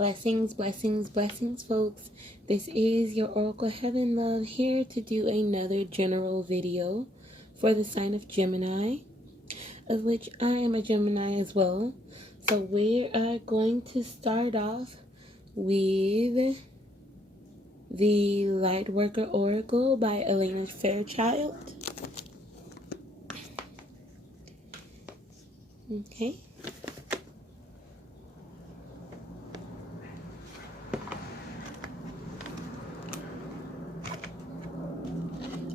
Blessings, blessings, blessings, folks. This is your Oracle Heaven Love here to do another general video for the sign of Gemini, of which I am a Gemini as well. So we are going to start off with the Lightworker Oracle by Elena Fairchild. Okay.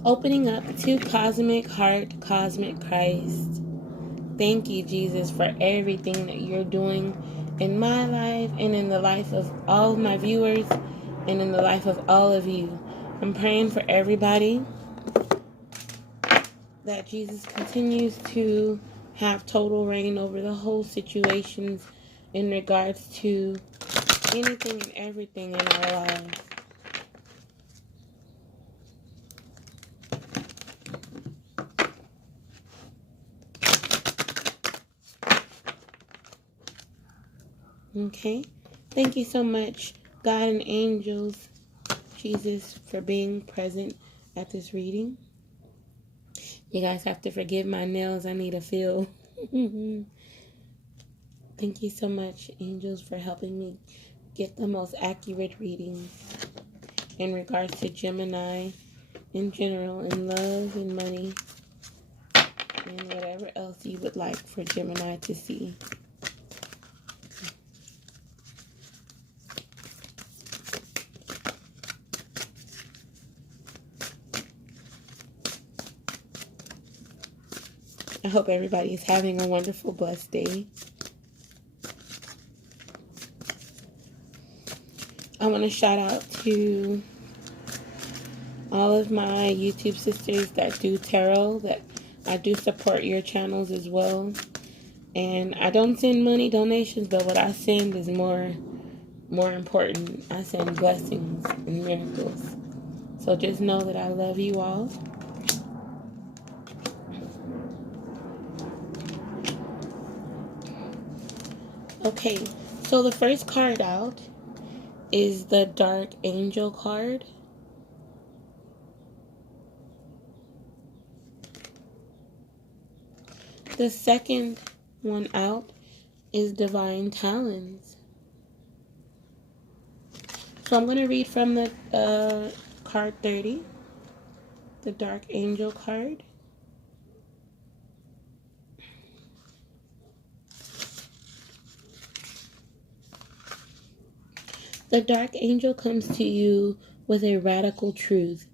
Opening up to Cosmic Heart, Cosmic Christ. Thank you, Jesus, for everything that you're doing in my life and in the life of all of my viewers and in the life of all of you. I'm praying for everybody that Jesus continues to have total reign over the whole situations in regards to anything and everything in our lives. Okay, thank you so much, God and angels, Jesus, for being present at this reading. You guys have to forgive my nails. I need a feel. Thank you so much, angels, for helping me get the most accurate readings in regards to Gemini in general, in love, in money, and whatever else you would like for Gemini to see. I hope everybody is having a wonderful, blessed day. I want to shout out to all of my YouTube sisters that do tarot, that I do support your channels as well. And I don't send money donations, but what I send is more important. I send blessings and miracles. So just know that I love you all. Okay, so the first card out is the Dark Angel card. The second one out is Divine Talons. So I'm going to read from the card 30, the Dark Angel card. The Dark Angel comes to you with a radical truth.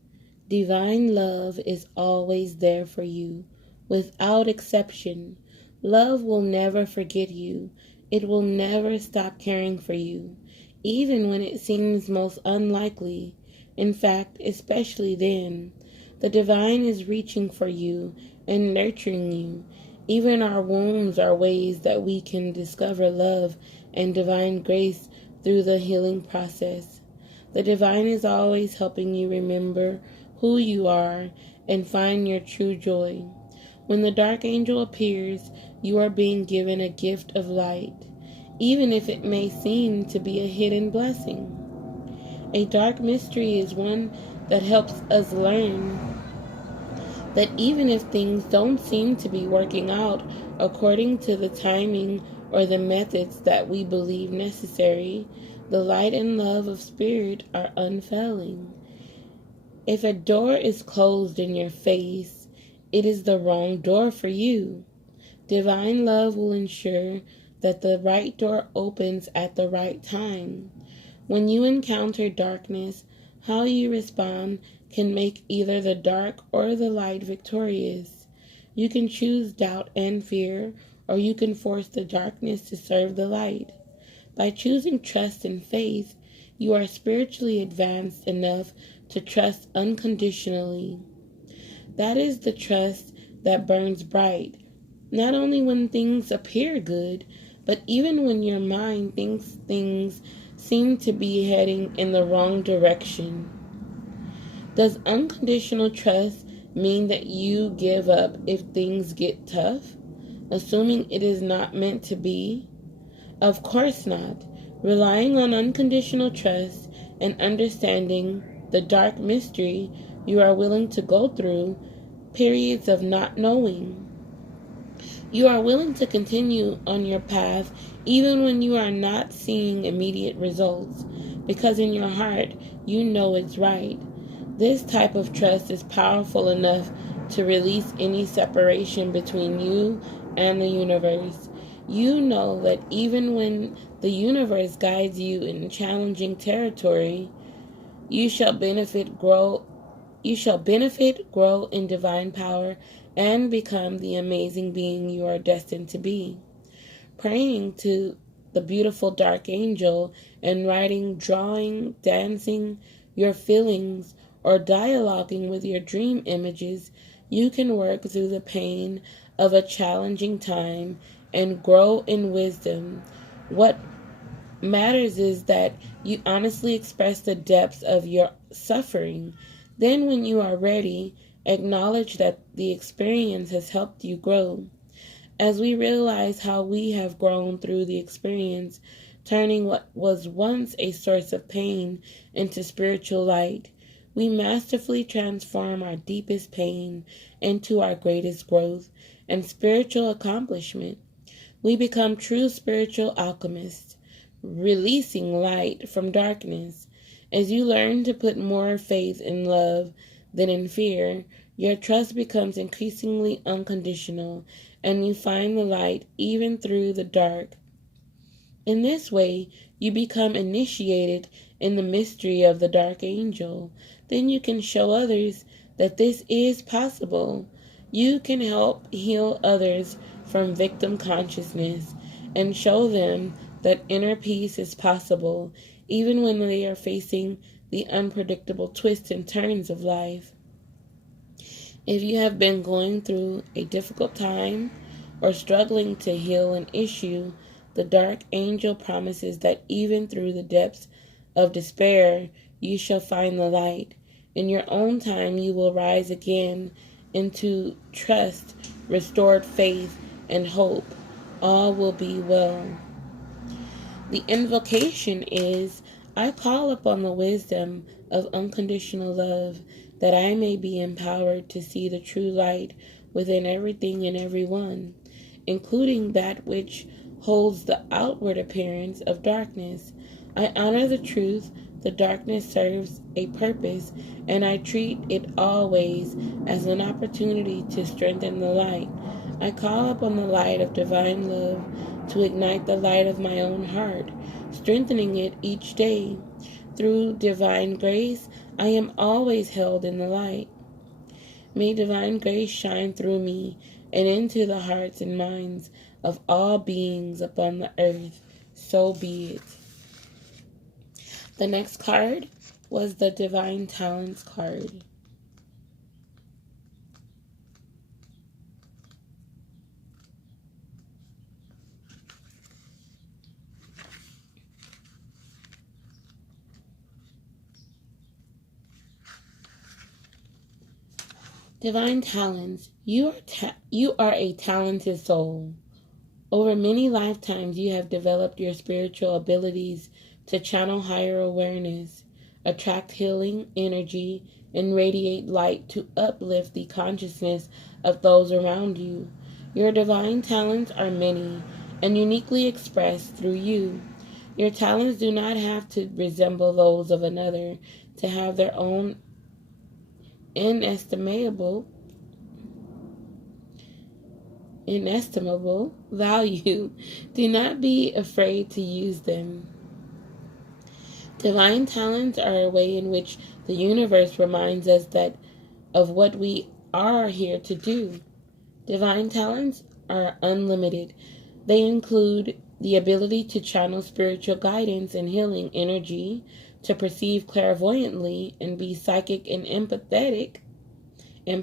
Divine love is always there for you, without exception. Love will never forget you. It will never stop caring for you, even when it seems most unlikely. In fact, especially then. The divine is reaching for you and nurturing you. Even our wounds are ways that we can discover love and divine grace through the healing process. The divine is always helping you remember who you are and find your true joy. When the dark angel appears, you are being given a gift of light, even if it may seem to be a hidden blessing. A dark mystery is one that helps us learn that even if things don't seem to be working out according to the timing or the methods that we believe necessary, the light and love of spirit are unfailing. If a door is closed in your face, it is the wrong door for you. Divine love will ensure that the right door opens at the right time. When you encounter darkness, how you respond can make either the dark or the light victorious. You can choose doubt and fear, or you can force the darkness to serve the light. By choosing trust and faith, you are spiritually advanced enough to trust unconditionally. That is the trust that burns bright, not only when things appear good, but even when your mind thinks things seem to be heading in the wrong direction. Does unconditional trust mean that you give up if things get tough, assuming it is not meant to be? Of course not. Relying on unconditional trust and understanding the dark mystery, you are willing to go through periods of not knowing. You are willing to continue on your path even when you are not seeing immediate results, because in your heart you know it's right. This type of trust is powerful enough to release any separation between you and the universe. You know that even when the universe guides you in challenging territory, you shall benefit, grow in divine power, and become the amazing being you are destined to be. Praying to the beautiful dark angel and writing, drawing, dancing your feelings, or dialoguing with your dream images, you can work through the pain of a challenging time and grow in wisdom. What matters is that you honestly express the depths of your suffering. Then, when you are ready, acknowledge that the experience has helped you grow. As we realize how we have grown through the experience, turning what was once a source of pain into spiritual light, we masterfully transform our deepest pain into our greatest growth and spiritual accomplishment. We become true spiritual alchemists, releasing light from darkness. As you learn to put more faith in love than in fear, your trust becomes increasingly unconditional, and you find the light even through the dark. In this way, you become initiated in the mystery of the dark angel. Then you can show others that this is possible. You can help heal others from victim consciousness and show them that inner peace is possible even when they are facing the unpredictable twists and turns of life. If you have been going through a difficult time or struggling to heal an issue, the dark angel promises that even through the depths of despair, you shall find the light. In your own time, you will rise again into trust, restored faith, and hope. All will be well. The invocation is, I call upon the wisdom of unconditional love, that I may be empowered to see the true light within everything and everyone, including that which holds the outward appearance of darkness. I honor the truth. The darkness serves a purpose, and I treat it always as an opportunity to strengthen the light. I call upon the light of divine love to ignite the light of my own heart, strengthening it each day. Through divine grace, I am always held in the light. May divine grace shine through me and into the hearts and minds of all beings upon the earth. So be it. The next card was the Divine Talents card. Divine Talents. You are a talented soul. Over many lifetimes, you have developed your spiritual abilities to channel higher awareness, attract healing energy, and radiate light to uplift the consciousness of those around you. Your divine talents are many and uniquely expressed through you. Your talents do not have to resemble those of another to have their own inestimable value. Do not be afraid to use them. Divine talents are a way in which the universe reminds us that of what we are here to do. Divine talents are unlimited. They include the ability to channel spiritual guidance and healing energy, to perceive clairvoyantly and be psychic and empathic, but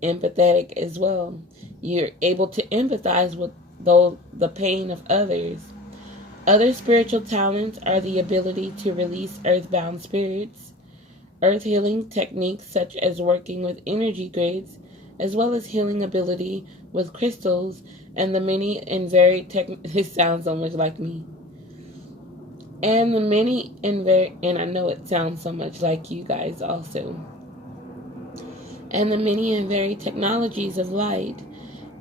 empathetic as well. You're able to empathize with the pain of others. Other spiritual talents are the ability to release earthbound spirits, earth healing techniques such as working with energy grids, as well as healing ability with crystals and the many and very this sounds so much like me. And the many and very, and I know it sounds so much like you guys also. And the many and varied technologies of light.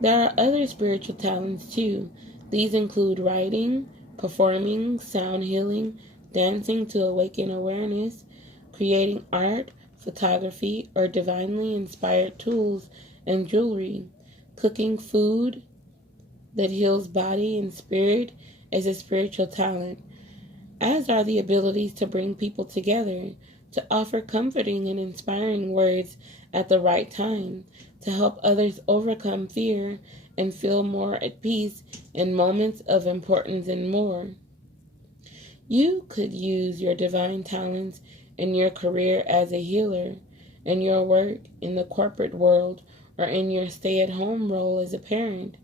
There are other spiritual talents too. These include writing, performing, sound healing, dancing to awaken awareness, creating art, photography, or divinely inspired tools and jewelry, cooking food that heals body and spirit as a spiritual talent, as are the abilities to bring people together, to offer comforting and inspiring words at the right time, to help others overcome fear and feel more at peace in moments of importance and more. You could use your divine talents in your career as a healer, in your work in the corporate world, or in your stay-at-home role as a parent,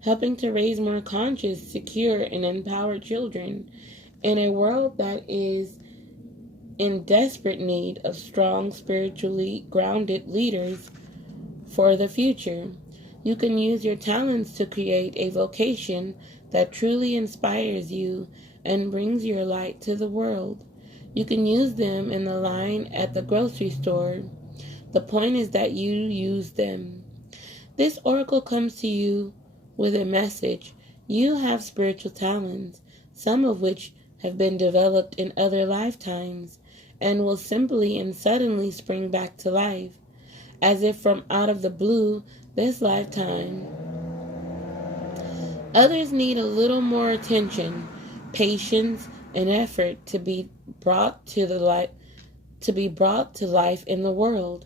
helping to raise more conscious, secure, and empowered children in a world that is in desperate need of strong, spiritually grounded leaders for the future. You can use your talents to create a vocation that truly inspires you and brings your light to the world. You can use them in the line at the grocery store. The point is that you use them. This oracle comes to you with a message. You have spiritual talents, some of which have been developed in other lifetimes, and will simply and suddenly spring back to life, as if from out of the blue this lifetime. Others need a little more attention, patience, and effort to be brought to life in the world.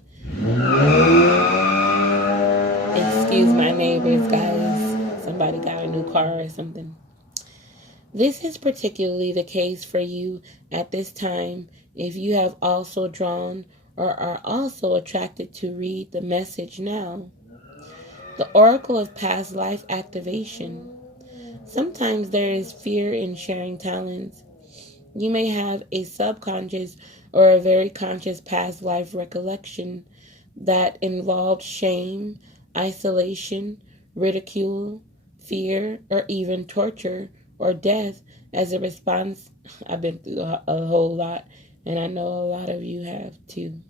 Excuse my neighbors, guys. Somebody got a new car or something. This is particularly the case for you at this time if you have also drawn or are also attracted to read the message now. The Oracle of Past Life Activation. Sometimes there is fear in sharing talents. You may have a subconscious or a very conscious past life recollection that involved shame, isolation, ridicule, fear, or even torture or death as a response. I've been through a whole lot, and I know a lot of you have too.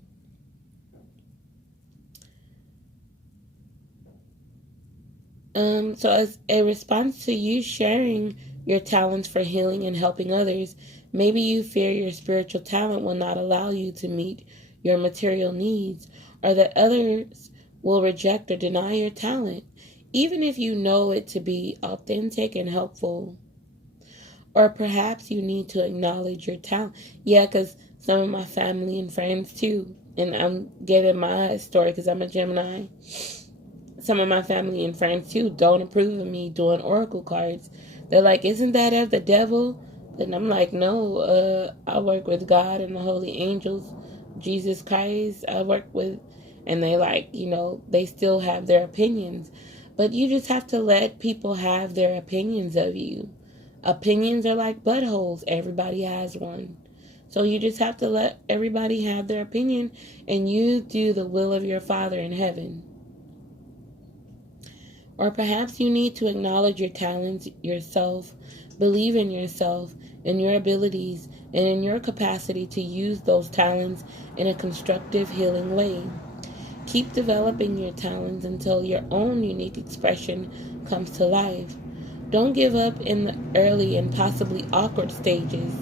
So as a response to you sharing your talents for healing and helping others, maybe you fear your spiritual talent will not allow you to meet your material needs, or that others will reject or deny your talent, even if you know it to be authentic and helpful. Or perhaps you need to acknowledge your talent. Yeah, because some of my family and friends too, and I'm giving my story because I'm a Gemini. Some of my family and friends too don't approve of me doing oracle cards. They're like, isn't that of the devil? And I'm like, no, I work with God and the holy angels, Jesus Christ I work with. And they like, they still have their opinions. But you just have to let people have their opinions of you. Opinions are like buttholes. Everybody has one. So you just have to let everybody have their opinion, and you do the will of your Father in heaven. Or perhaps you need to acknowledge your talents yourself, believe in yourself and your abilities, and in your capacity to use those talents in a constructive, healing way. Keep developing your talents until your own unique expression comes to life. Don't give up in the early and possibly awkward stages.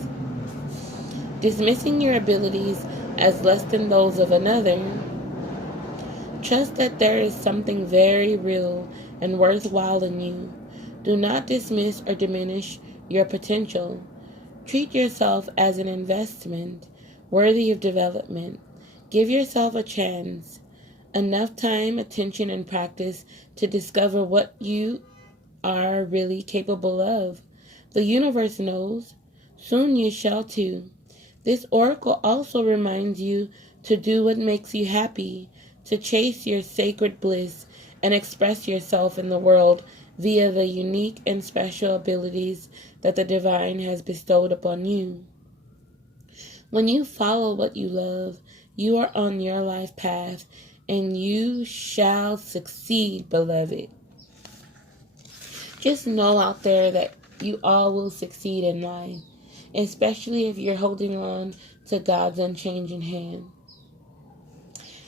Dismissing your abilities as less than those of another. Trust that there is something very real and worthwhile in you. Do not dismiss or diminish your potential. Treat yourself as an investment worthy of development. Give yourself a chance, enough time, attention, and practice to discover what you are really capable of. The universe knows. Soon you shall too. This oracle also reminds you to do what makes you happy, to chase your sacred bliss and express yourself in the world via the unique and special abilities that the divine has bestowed upon you. When you follow what you love, you are on your life path, and you shall succeed, beloved. Just know out there that you all will succeed in life, especially if you're holding on to God's unchanging hand.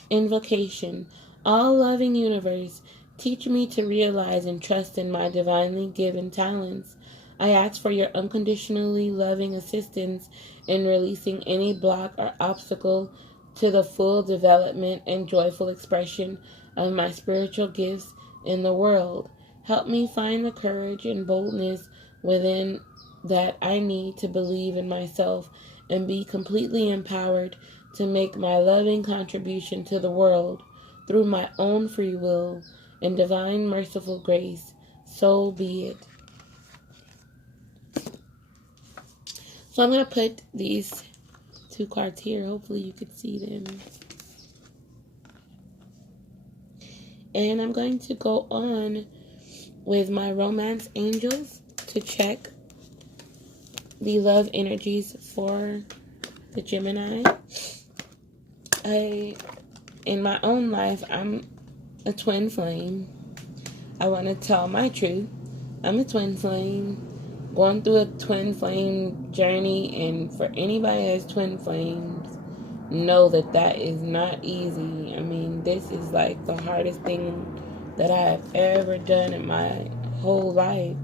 Invocation. All loving universe, teach me to realize and trust in my divinely given talents. I ask for your unconditionally loving assistance in releasing any block or obstacle to the full development and joyful expression of my spiritual gifts in the world. Help me find the courage and boldness within that I need to believe in myself and be completely empowered to make my loving contribution to the world through my own free will and divine merciful grace. So be it. So I'm going to put these 2 cards here. Hopefully you can see them. And I'm going to go on with my romance angels to check the love energies for the Gemini. In my own life, I'm a twin flame. I want to tell my truth. I'm a twin flame, going through a twin flame journey, and for anybody that's twin flames, know that is not easy. I mean, this is like the hardest thing that I have ever done in my whole life.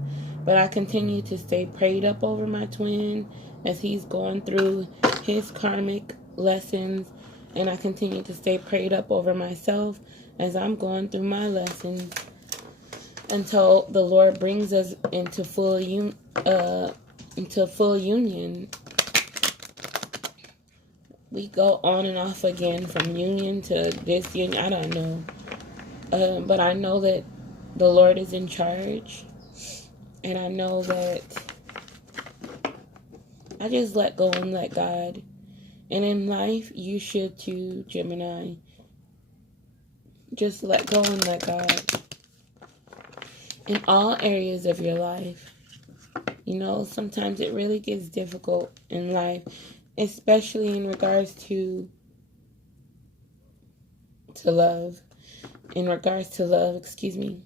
But I continue to stay prayed up over my twin as he's going through his karmic lessons, and I continue to stay prayed up over myself as I'm going through my lessons until the Lord brings us into full union. We go on and off again from union to disunion. I don't know. But I know that the Lord is in charge. And I know that I just let go and let God. And in life, you should too, Gemini. Just let go and let God. In all areas of your life. You know, sometimes it really gets difficult in life, especially in regards to love. In regards to love, excuse me.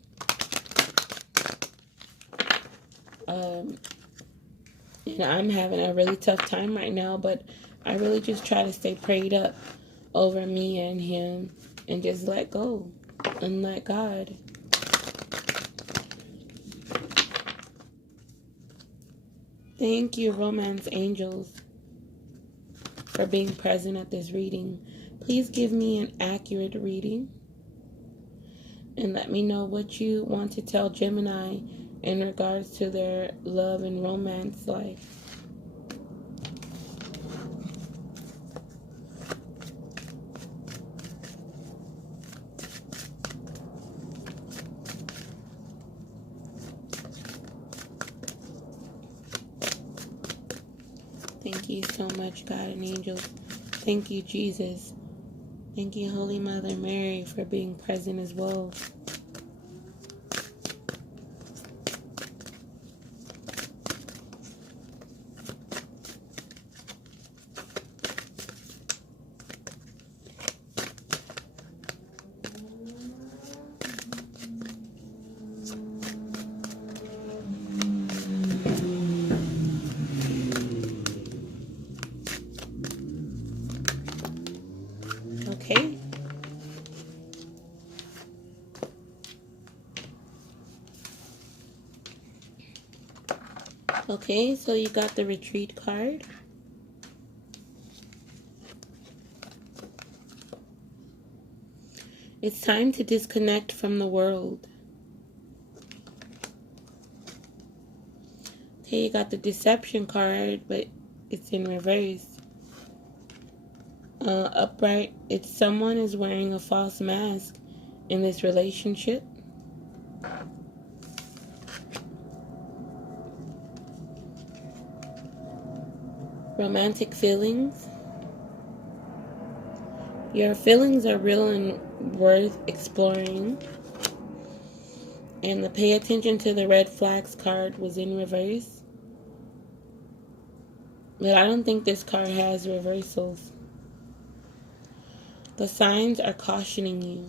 And I'm having a really tough time right now, but I really just try to stay prayed up over me and him and just let go and let God. Thank you, romance angels, for being present at this reading. Please give me an accurate reading and let me know what you want to tell Gemini in regards to their love and romance life. Thank you so much, God and angels. Thank you, Jesus. Thank you, Holy Mother Mary, for being present as well. Okay. Okay, so you got the retreat card. It's time to disconnect from the world. Okay, you got the deception card, but it's in reverse. Upright, it's someone is wearing a false mask in this relationship. Romantic feelings. Your feelings are real and worth exploring. And the pay attention to the red flags card was in reverse. But I don't think this card has reversals. The signs are cautioning you.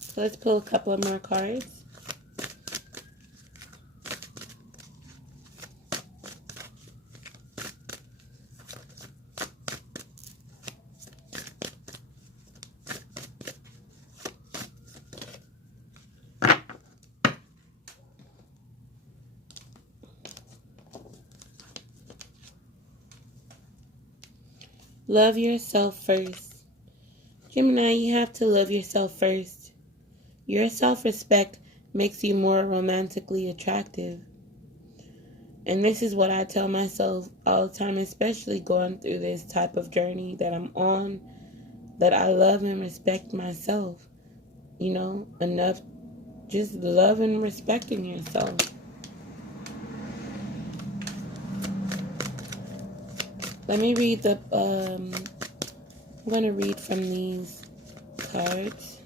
So let's pull a couple of more cards. Love yourself first. Gemini, you have to love yourself first. Your self-respect makes you more romantically attractive. And this is what I tell myself all the time, especially going through this type of journey that I'm on, that I love and respect myself. You know, enough just love and respecting yourself. Let me read I'm going to read from these cards.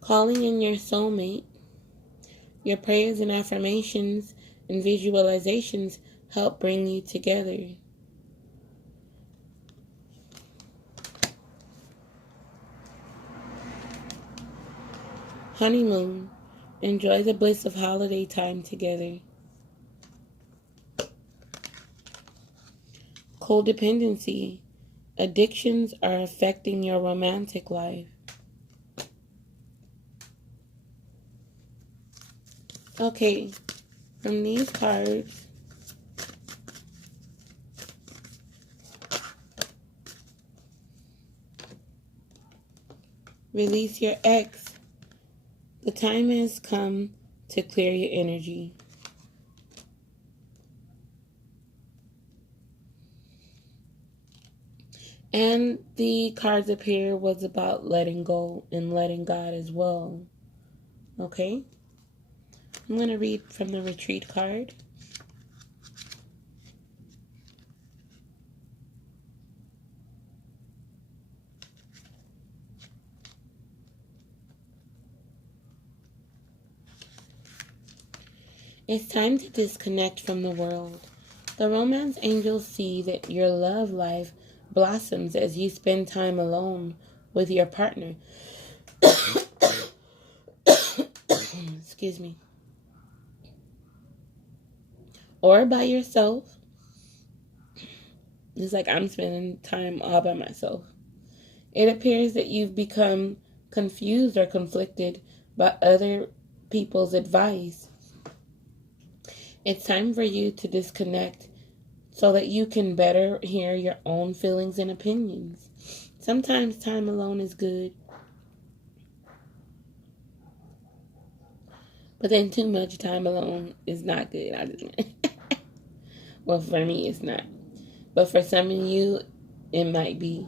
Calling in your soulmate. Your prayers and affirmations and visualizations help bring you together. Honeymoon. Enjoy the bliss of holiday time together. Codependency. Addictions are affecting your romantic life. Okay, from these cards, release your ex. The time has come to clear your energy. And the cards up here was about letting go and letting God as well. Okay? I'm going to read from the retreat card. It's time to disconnect from the world. The romance angels see that your love life blossoms as you spend time alone with your partner. Excuse me. Or by yourself. It's like I'm spending time all by myself. It appears that you've become confused or conflicted by other people's advice. It's time for you to disconnect so that you can better hear your own feelings and opinions. Sometimes time alone is good, but then too much time alone is not good. Well, for me, it's not. But for some of you, it might be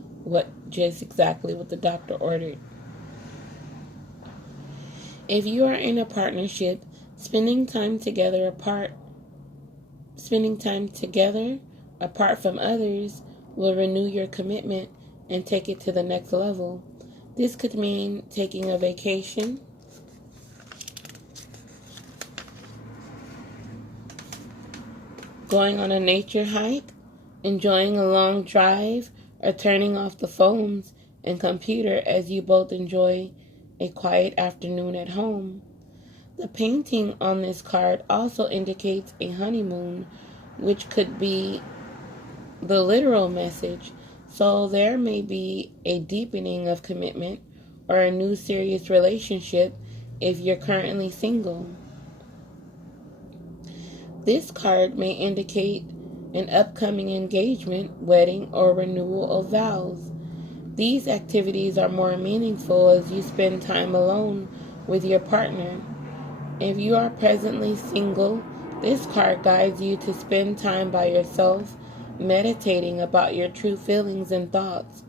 just exactly what the doctor ordered. If you are in a partnership, spending time together apart from others will renew your commitment and take it to the next level. This could mean taking a vacation, going on a nature hike, enjoying a long drive, or turning off the phones and computer as you both enjoy a quiet afternoon at home. The painting on this card also indicates a honeymoon, which could be the literal message. So there may be a deepening of commitment or a new serious relationship if you're currently single. This card may indicate an upcoming engagement, wedding, or renewal of vows. These activities are more meaningful as you spend time alone with your partner. If you are presently single, this card guides you to spend time by yourself meditating about your true feelings and thoughts.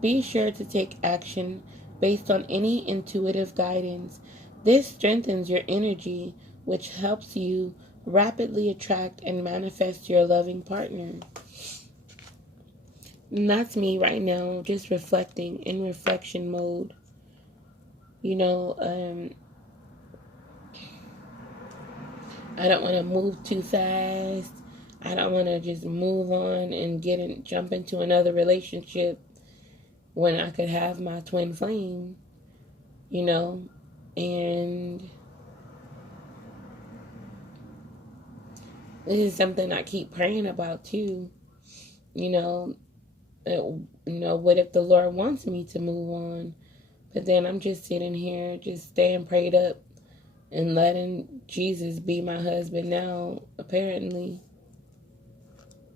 Be sure to take action based on any intuitive guidance. This strengthens your energy, which helps you rapidly attract and manifest your loving partner. And that's me right now, just reflecting in reflection mode. You know, I don't want to move too fast. I don't want to just move on and jump into another relationship when I could have my twin flame, you know. And this is something I keep praying about too. You know, what if the Lord wants me to move on? But then I'm just sitting here, just staying prayed up and letting Jesus be my husband now, apparently.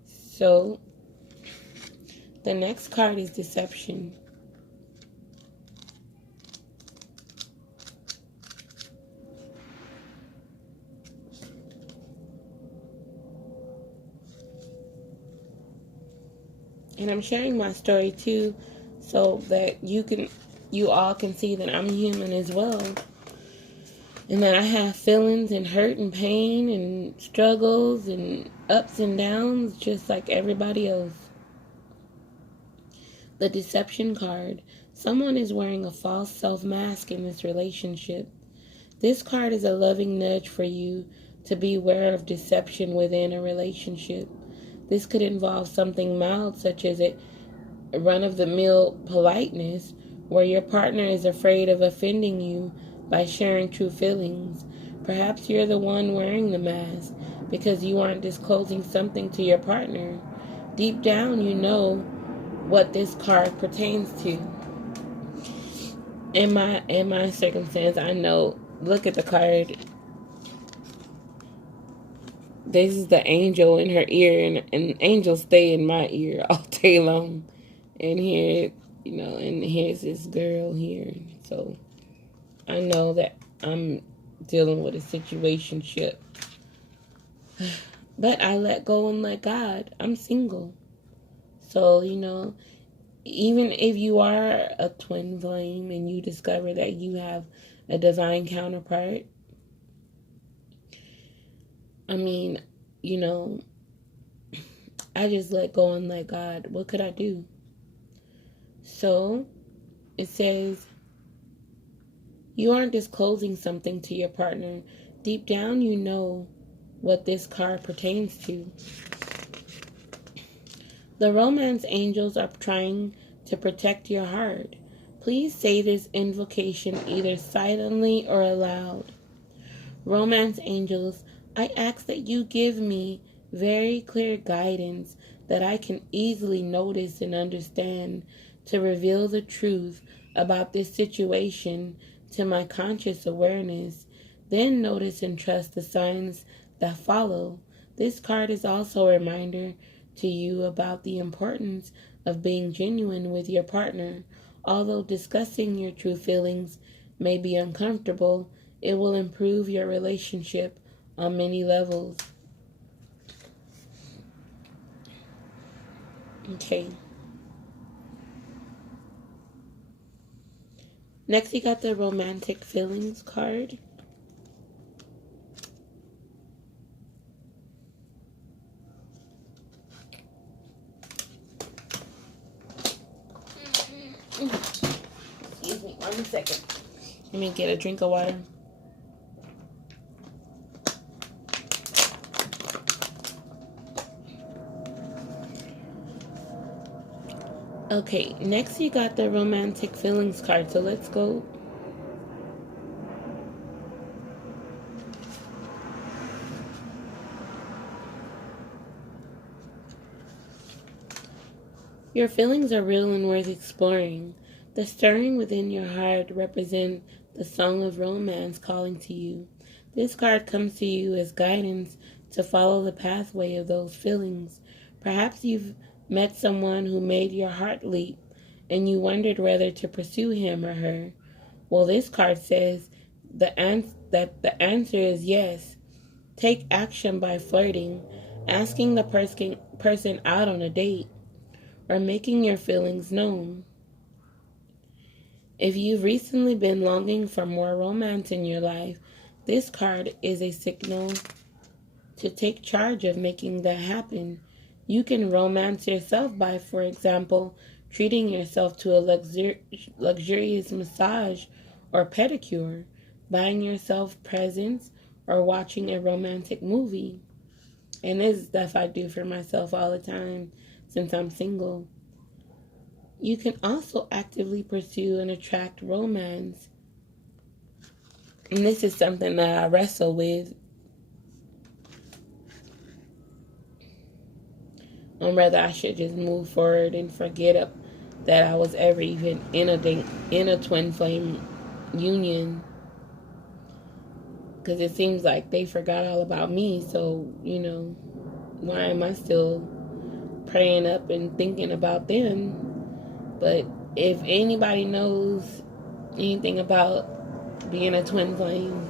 So, the next card is deception. And I'm sharing my story too, so that you all can see that I'm human as well. And that I have feelings and hurt and pain and struggles and ups and downs just like everybody else. The deception card. Someone is wearing a false self-mask in this relationship. This card is a loving nudge for you to be aware of deception within a relationship. This could involve something mild, such as a run-of-the-mill politeness, where your partner is afraid of offending you by sharing true feelings. Perhaps you're the one wearing the mask because you aren't disclosing something to your partner. Deep down, you know what this card pertains to. In my circumstance, I know. Look at the card. This is the angel in her ear, and angels stay in my ear all day long. And here, and here's this girl here. So I know that I'm dealing with a situationship. But I let go and let God. I'm single. So, even if you are a twin flame and you discover that you have a divine counterpart, I mean, I just let go and let God. What could I do? So, it says, you aren't disclosing something to your partner. Deep down, you know what this card pertains to. The romance angels are trying to protect your heart. Please say this invocation either silently or aloud. Romance angels, I ask that you give me very clear guidance that I can easily notice and understand to reveal the truth about this situation to my conscious awareness. Then notice and trust the signs that follow. This card is also a reminder to you about the importance of being genuine with your partner. Although discussing your true feelings may be uncomfortable, it will improve your relationship on many levels. Okay. Next, you got the romantic feelings card. Excuse me, 1 second. Let me get a drink of water. Okay, next you got the romantic feelings card, so let's go. Your feelings are real and worth exploring. The stirring within your heart represents the song of romance calling to you. This card comes to you as guidance to follow the pathway of those feelings. Perhaps you've met someone who made your heart leap and you wondered whether to pursue him or her. Well, this card says that the answer is yes. Take action by flirting. asking the person out on a date, or making your feelings known. If you've recently been longing for more romance in your life, this card is a signal to take charge of making that happen. You can romance yourself by, for example, treating yourself to a luxurious massage or pedicure, buying yourself presents, or watching a romantic movie. And this is stuff I do for myself all the time since I'm single. You can also actively pursue and attract romance. And this is something that I wrestle with on whether I should just move forward and forget that I was ever even in a twin flame union, because it seems like they forgot all about me. So why am I still praying up and thinking about them? But if anybody knows anything about being a twin flame,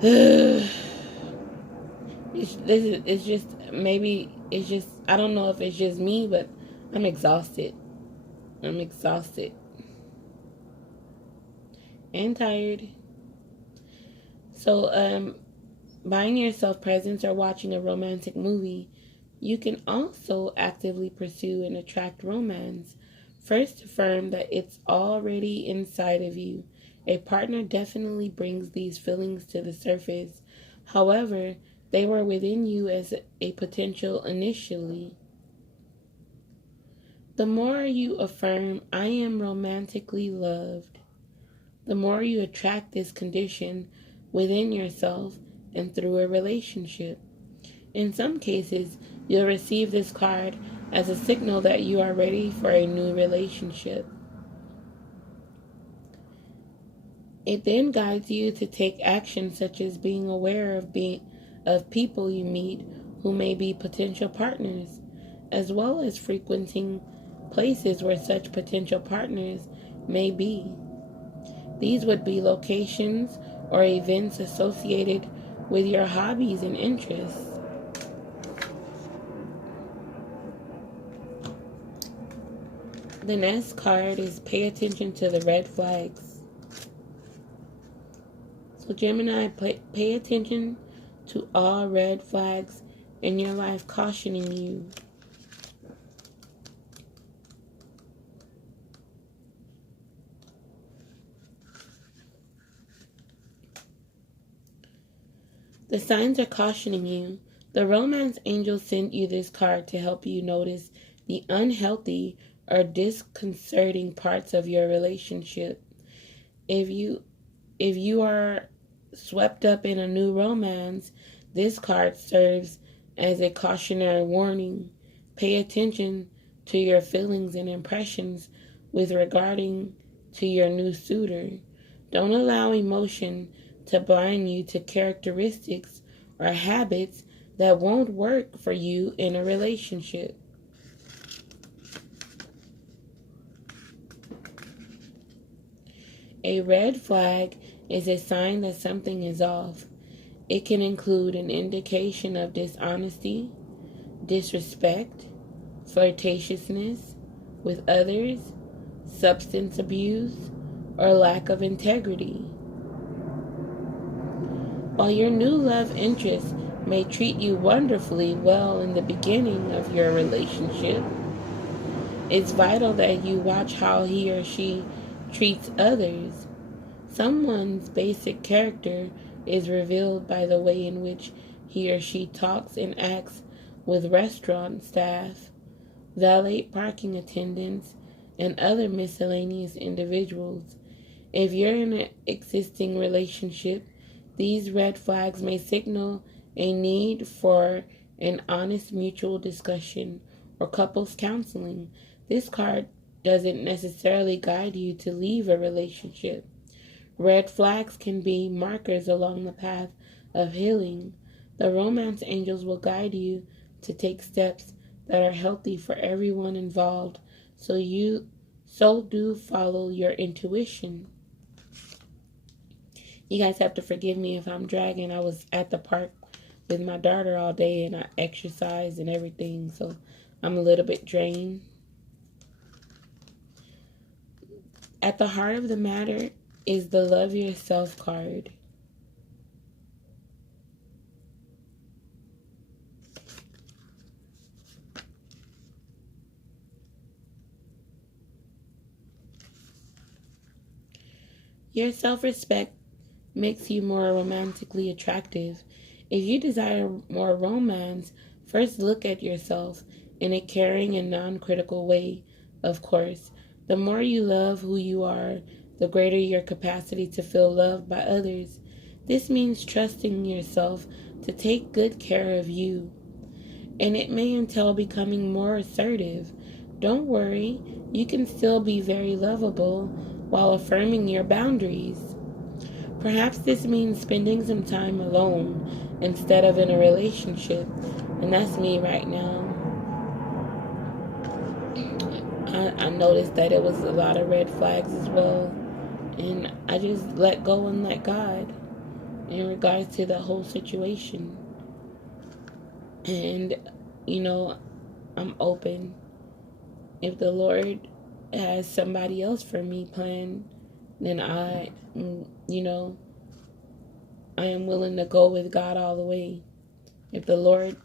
it's just I don't know if it's just me, but I'm exhausted. I'm exhausted and tired. So buying yourself presents or watching a romantic movie, you can also actively pursue and attract romance. First, affirm that it's already inside of you. A partner definitely brings these feelings to the surface. However, they were within you as a potential initially. The more you affirm, I am romantically loved, the more you attract this condition within yourself and through a relationship. In some cases, you'll receive this card as a signal that you are ready for a new relationship. It then guides you to take action, such as being aware of people you meet who may be potential partners, as well as frequenting places where such potential partners may be. These would be locations or events associated with your hobbies and interests. The next card is pay attention to the red flags. So Gemini, pay attention to all red flags in your life cautioning you. The signs are cautioning you. The romance angel sent you this card to help you notice the unhealthy or disconcerting parts of your relationship. If you are swept up in a new romance, this card serves as a cautionary warning. Pay attention to your feelings and impressions with regarding to your new suitor. Don't allow emotion to blind you to characteristics or habits that won't work for you in a relationship. A red flag is a sign that something is off. It can include an indication of dishonesty, disrespect, flirtatiousness with others, substance abuse, or lack of integrity. While your new love interest may treat you wonderfully well in the beginning of your relationship, it's vital that you watch how he or she treats others. Someone's basic character is revealed by the way in which he or she talks and acts with restaurant staff, valet parking attendants, and other miscellaneous individuals. If you're in an existing relationship, these red flags may signal a need for an honest mutual discussion or couples counseling. This card doesn't necessarily guide you to leave a relationship. Red flags can be markers along the path of healing. The romance angels will guide you to take steps that are healthy for everyone involved, so do follow your intuition. You guys have to forgive me if I'm dragging. I was at the park with my daughter all day, and I exercise and everything, so I'm a little bit drained. At the heart of the matter is the love yourself card. Your self-respect makes you more romantically attractive. If you desire more romance, first look at yourself in a caring and non-critical way, of course. The more you love who you are, the greater your capacity to feel loved by others. This means trusting yourself to take good care of you, and it may entail becoming more assertive. Don't worry, you can still be very lovable while affirming your boundaries. Perhaps this means spending some time alone instead of in a relationship, and that's me right now. I noticed that it was a lot of red flags as well, and I just let go and let God in regards to the whole situation. And, you know, I'm open. If the Lord has somebody else for me planned, then I am willing to go with God all the way. If the Lord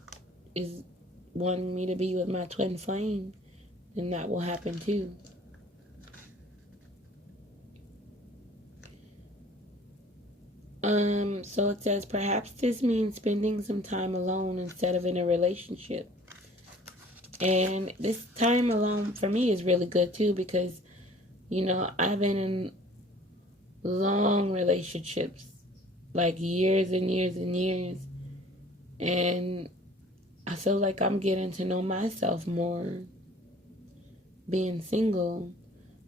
is wanting me to be with my twin flame, then that will happen too. So it says, perhaps this means spending some time alone instead of in a relationship. And this time alone for me is really good too, because, I've been in long relationships, like years and years and years. And I feel like I'm getting to know myself more being single.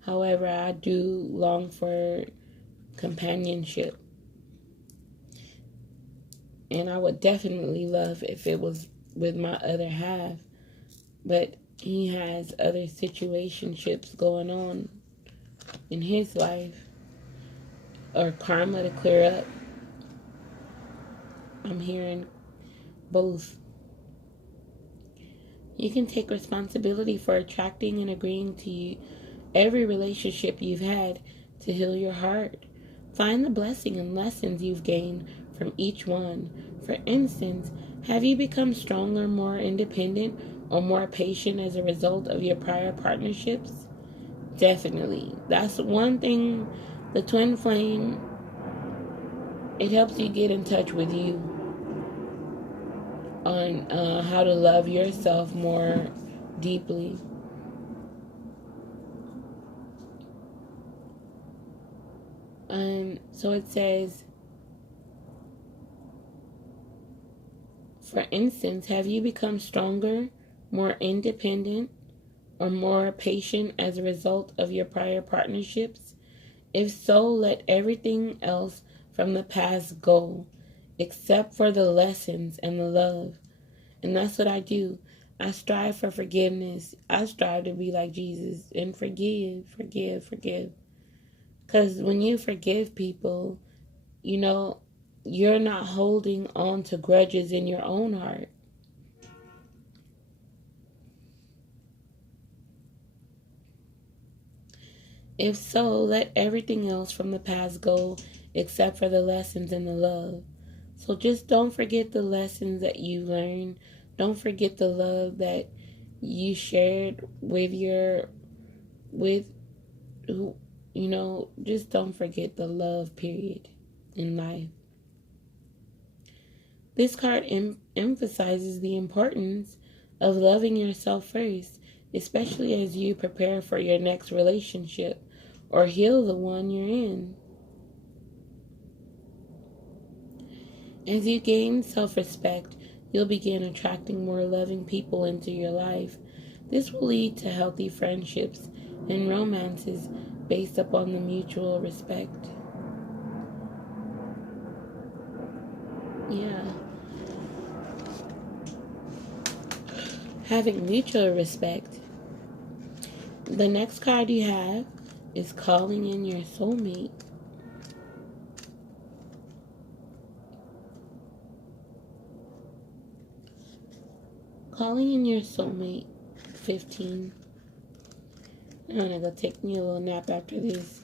However, I do long for companionship. And I would definitely love if it was with my other half. But he has other situationships going on in his life, or karma to clear up. I'm hearing both. You can take responsibility for attracting and agreeing to every relationship you've had to heal your heart. Find the blessing and lessons you've gained from each one. For instance, have you become stronger, more independent, or more patient as a result of your prior partnerships? Definitely. That's one thing. The twin flame, it helps you get in touch with you on how to love yourself more deeply. So it says, for instance, have you become stronger, more independent, or more patient as a result of your prior partnerships? If so, let everything else from the past go, except for the lessons and the love. And that's what I do. I strive for forgiveness. I strive to be like Jesus and forgive. Because when you forgive people, you're not holding on to grudges in your own heart. If so, let everything else from the past go except for the lessons and the love. So just don't forget the lessons that you learned. Don't forget the love that you shared just don't forget the love, period, in life. This card emphasizes the importance of loving yourself first, especially as you prepare for your next relationship or heal the one you're in. As you gain self-respect, you'll begin attracting more loving people into your life. This will lead to healthy friendships and romances based upon the mutual respect. Yeah. Having mutual respect. The next card you have is calling in your soulmate. Calling in your soulmate. 15. I'm gonna go take me a little nap after this.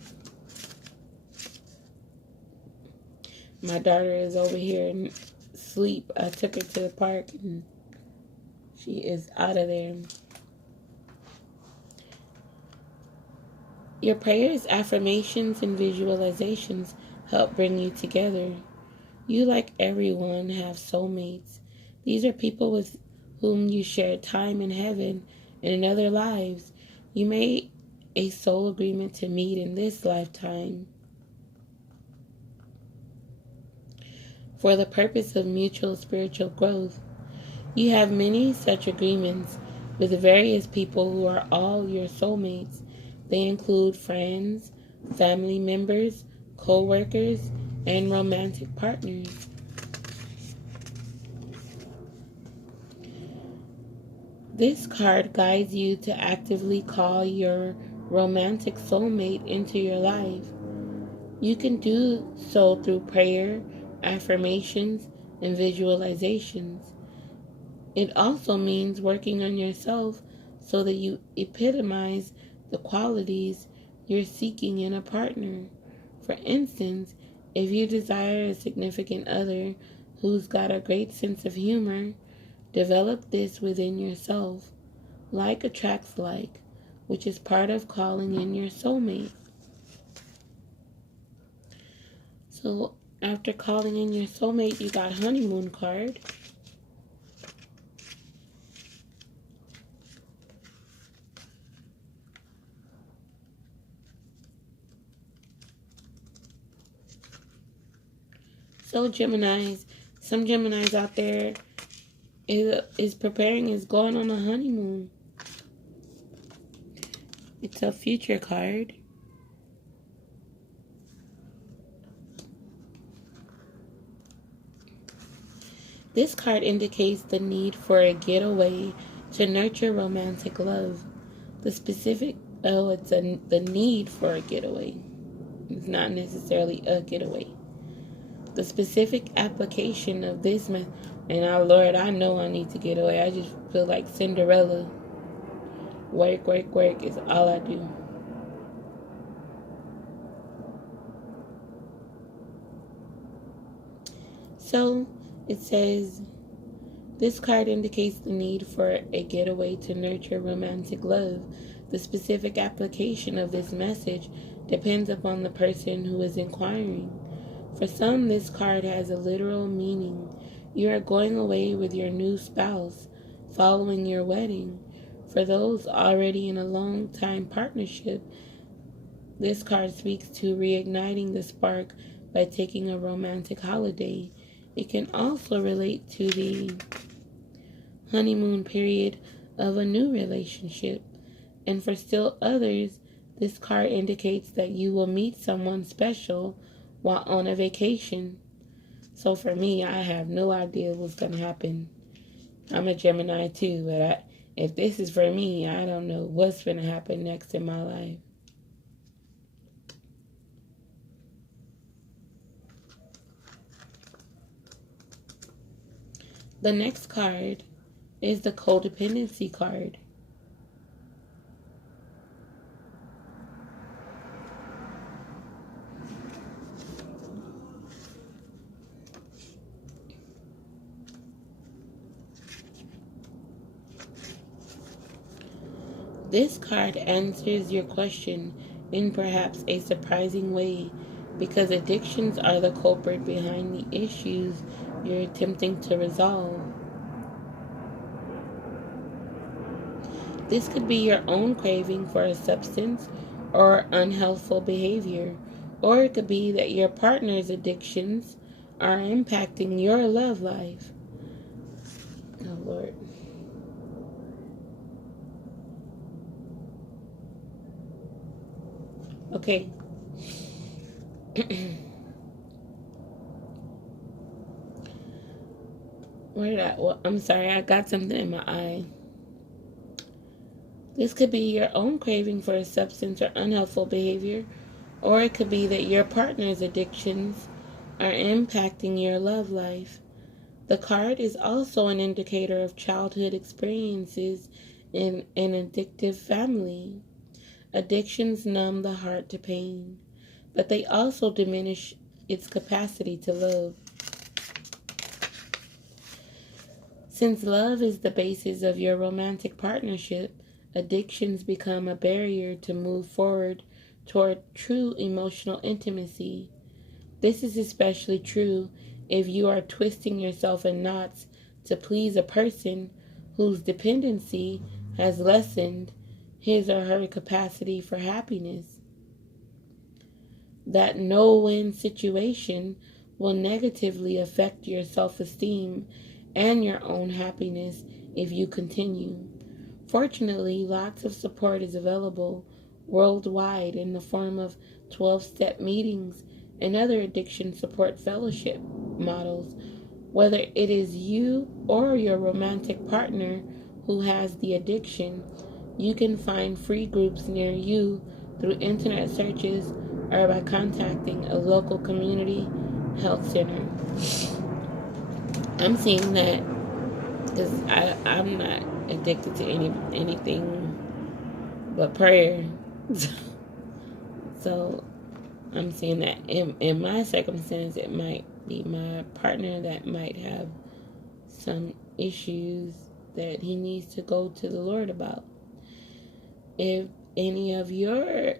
My daughter is over here and sleep. I took her to the park and she is out of there. Your prayers, affirmations, and visualizations help bring you together. You, like everyone, have soulmates. These are people with whom you share time in heaven and in other lives. You made a soul agreement to meet in this lifetime for the purpose of mutual spiritual growth. You have many such agreements with various people who are all your soulmates. They include friends, family members, co-workers, and romantic partners. This card guides you to actively call your romantic soulmate into your life. You can do so through prayer, affirmations, and visualizations. It also means working on yourself so that you epitomize the qualities you're seeking in a partner. For instance, if you desire a significant other who's got a great sense of humor, develop this within yourself. Like attracts like, which is part of calling in your soulmate. So after calling in your soulmate, you got honeymoon card. So Geminis, some Geminis out there is preparing, is going on a honeymoon. It's a future card. This card indicates the need for a getaway to nurture romantic love. The specific, the need for a getaway. It's not necessarily a getaway. The specific application of this and Lord, I know I need to get away. I just feel like Cinderella. Work, work, work is all I do. So it says, this card indicates the need for a getaway to nurture romantic love. The specific application of this message depends upon the person who is inquiring. For some, this card has a literal meaning. You are going away with your new spouse following your wedding. For those already in a long-time partnership, this card speaks to reigniting the spark by taking a romantic holiday. It can also relate to the honeymoon period of a new relationship. And for still others, this card indicates that you will meet someone special while on a vacation. So for me, I have no idea what's going to happen. I'm a Gemini too, but if this is for me, I don't know what's going to happen next in my life. The next card is the codependency card. This card answers your question in perhaps a surprising way, because addictions are the culprit behind the issues you're attempting to resolve. This could be your own craving for a substance or unhealthful behavior, or it could be that your partner's addictions are impacting your love life. Oh, Lord. Okay. Where did I? Well, I'm sorry, I got something in my eye. This could be your own craving for a substance or unhelpful behavior, or it could be that your partner's addictions are impacting your love life. The card is also an indicator of childhood experiences in an addictive family. Addictions numb the heart to pain, but they also diminish its capacity to love. Since love is the basis of your romantic partnership, addictions become a barrier to move forward toward true emotional intimacy. This is especially true if you are twisting yourself in knots to please a person whose dependency has lessened his or her capacity for happiness. That no-win situation will negatively affect your self-esteem and your own happiness if you continue. Fortunately, lots of support is available worldwide in the form of 12-step meetings and other addiction support fellowship models. Whether it is you or your romantic partner who has the addiction, you can find free groups near you through internet searches or by contacting a local community health center. I'm seeing that because I'm not addicted to anything but prayer. So I'm seeing that in my circumstance, it might be my partner that might have some issues that he needs to go to the Lord about. If any of your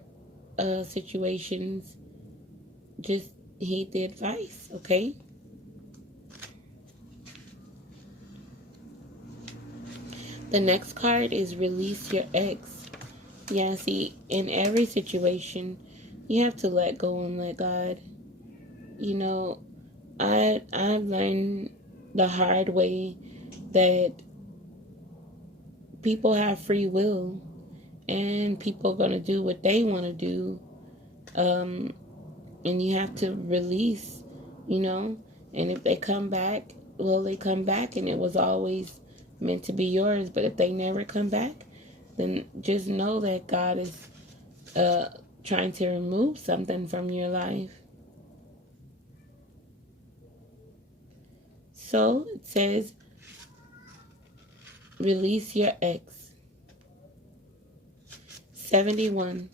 situations, just heed the advice, okay? The next card is release your ex. Yeah, see, in every situation, you have to let go and let God. You know, I've learned the hard way that people have free will and people are going to do what they want to do. And you have to release, you know. And if they come back, well, they come back and it was always meant to be yours. But if they never come back, then just know that God is trying to remove something from your life. So it says, release your ex. 71.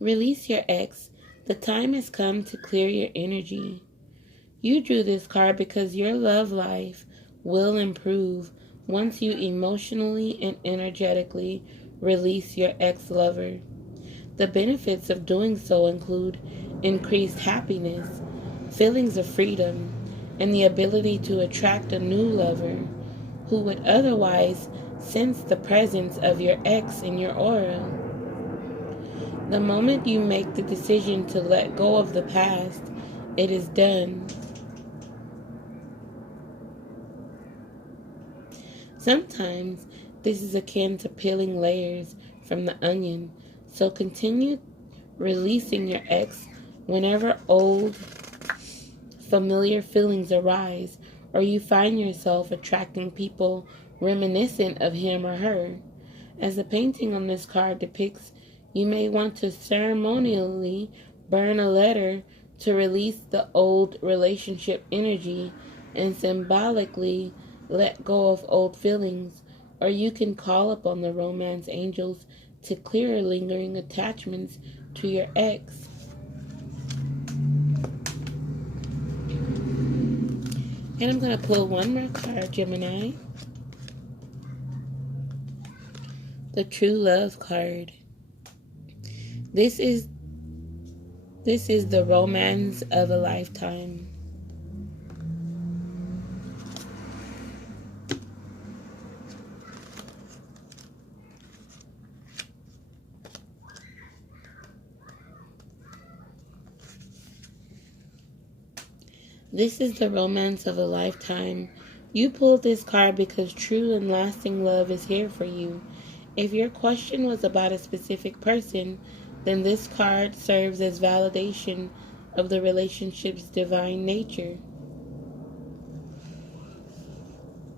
Release your ex. The time has come to clear your energy. You drew this card because your love life will improve once you emotionally and energetically release your ex-lover. The benefits of doing so include increased happiness, feelings of freedom, and the ability to attract a new lover who would otherwise sense the presence of your ex in your aura. The moment you make the decision to let go of the past, it is done. Sometimes this is akin to peeling layers from the onion, so continue releasing your ex whenever old, familiar feelings arise or you find yourself attracting people reminiscent of him or her. As the painting on this card depicts, you may want to ceremonially burn a letter to release the old relationship energy and symbolically let go of old feelings, or you can call upon the romance angels to clear lingering attachments to your ex. And I'm going to pull one more card, Gemini. The True Love card. This is the romance of a lifetime. This is the romance of a lifetime. You pulled this card because true and lasting love is here for you. If your question was about a specific person, then this card serves as validation of the relationship's divine nature.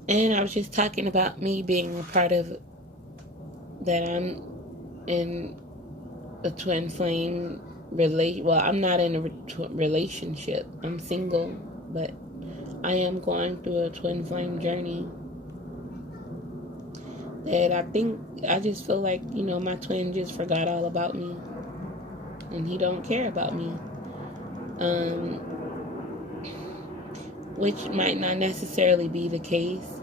And I was just talking about me being a part of that. I'm in a twin flame I'm not in a relationship. I'm single, but I am going through a twin flame journey. And I just feel like, my twin just forgot all about me. And he don't care about me. Um, which might not necessarily be the case.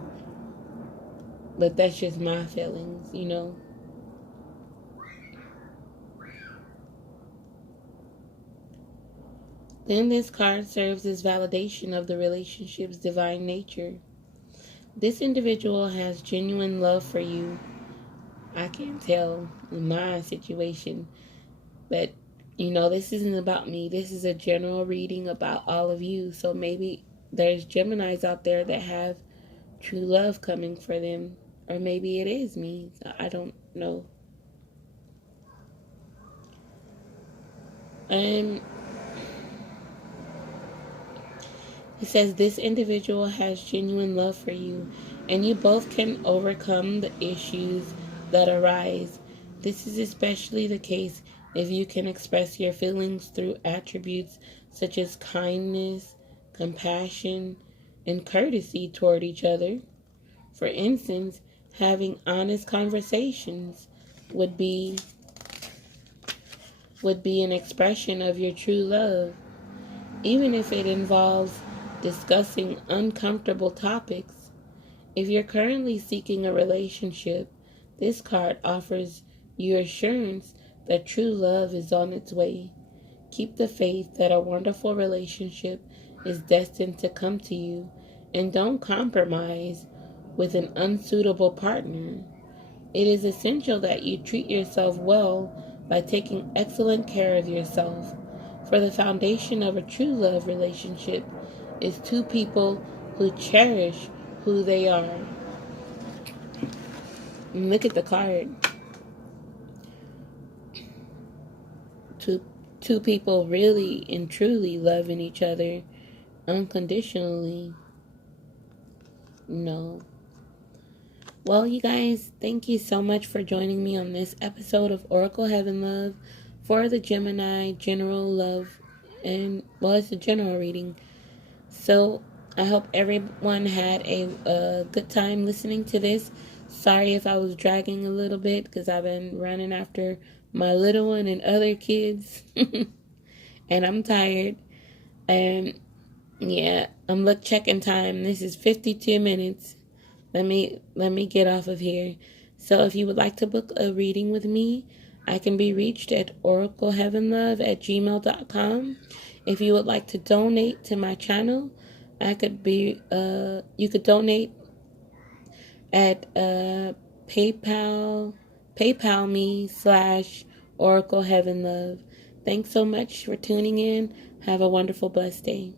But that's just my feelings. Then this card serves as validation of the relationship's divine nature. This individual has genuine love for you. I can tell in my situation. But, this isn't about me. This is a general reading about all of you. So maybe there's Geminis out there that have true love coming for them. Or maybe it is me. I don't know. Um, It says this individual has genuine love for you, and you both can overcome the issues that arise. This is especially the case if you can express your feelings through attributes such as kindness, compassion, and courtesy toward each other. For instance, having honest conversations would be an expression of your true love, even if it involves discussing uncomfortable topics. If you're currently seeking a relationship, this card offers you assurance that true love is on its way. Keep the faith that a wonderful relationship is destined to come to you, and don't compromise with an unsuitable partner. It is essential that you treat yourself well by taking excellent care of yourself. For the foundation of a true love relationship is two people who cherish who they are. And look at the card. Two people really and truly loving each other unconditionally. No. Well, you guys, thank you so much for joining me on this episode of Oracle Heaven Love for the Gemini General Love. And, well, it's a general reading. So, I hope everyone had a good time listening to this. Sorry if I was dragging a little bit because I've been running after my little one and other kids. And I'm tired. And, yeah, I'm checking time. This is 52 minutes. Let me get off of here. So if you would like to book a reading with me, I can be reached at oracleheavenlove@gmail.com. If you would like to donate to my channel, you could donate at PayPal me/oracleheavenlove. Thanks so much for tuning in. Have a wonderful, blessed day.